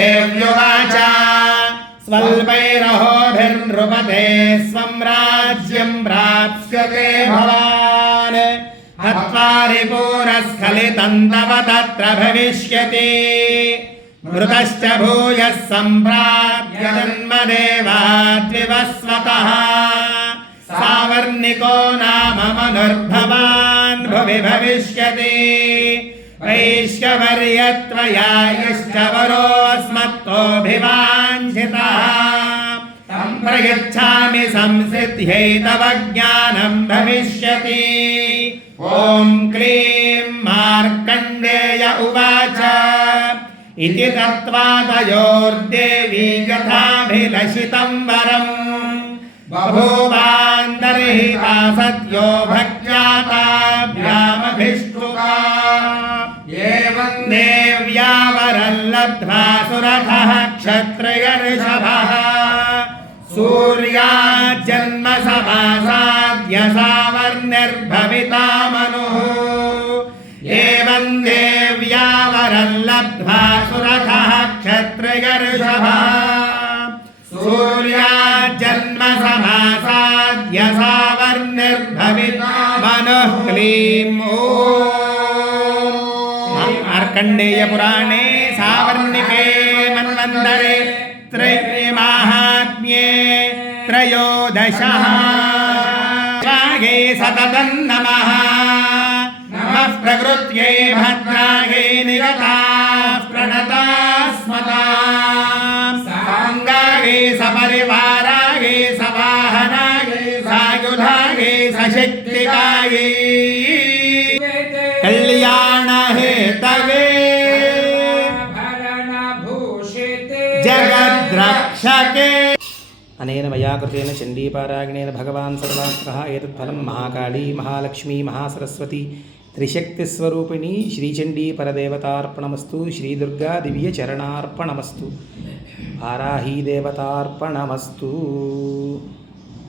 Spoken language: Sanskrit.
देव्युवाच स्वल्पैरहोभिर्नृपते स्वं राज्यं प्राप्स्यते भवान् हत्वा रिपूरस्खलितं तव तत्र भविष्यति मृतश्च भूयः सम्प्राप्य जन्मदेवाद्विवस्वतः सावर्णिको नाम मनुर्भवान् भुवि भविष्यति वैश्यवर्यत्वया यश्च वरोऽस्मत्तोऽभिवाञ्छितः तं प्रयच्छामि संसिद्ध्यै तव ज्ञानं भविष्यति ॐ क्लीं मार्कण्डेय उवाच इति दत्त्वा तयोर्देवी यथाभिलषितं वरम् बभूवान्तर्हिता सत्यो भक्त्याताभ्यामभिष्टुका एवं देव्या वरं लब्ध्वा सुरथः क्षत्रियऋषभः सूर्याजन्म समासाद्य सावर्णिर्भविता मनुः एवं देव्या वरं लब्ध्वा सुरथः क्षत्रियऋषभः सूर्याजन्म समासाद्य सावर्णिर्भविता मनुः क्लीं मार्कण्डेय पुराणे सावर्णिके मन्वन्तरे त्रयमाहात्म्ये त्रयोदशः वागे सततं नमः नमः प्रकृत्यै भद्रायै निरताः प्रणतास्मतां साङ्गायै सपरिवारायै सवाहनायै सायुधायै सशक्तिकायै कल्याणहेतवे जगद्रक्षके अनेन मया कृतेन चण्डीपारायणेन भगवान् सर्वात्मकः एतत्फलं महाकाली महालक्ष्मी महासरस्वती त्रिशक्तिस्वरूपिणी श्रीचण्डीपरदेवतार्पणमस्तु श्रीदुर्गा दिव्यचरणार्पणमस्तु वाराही देवतार्पणमस्तु।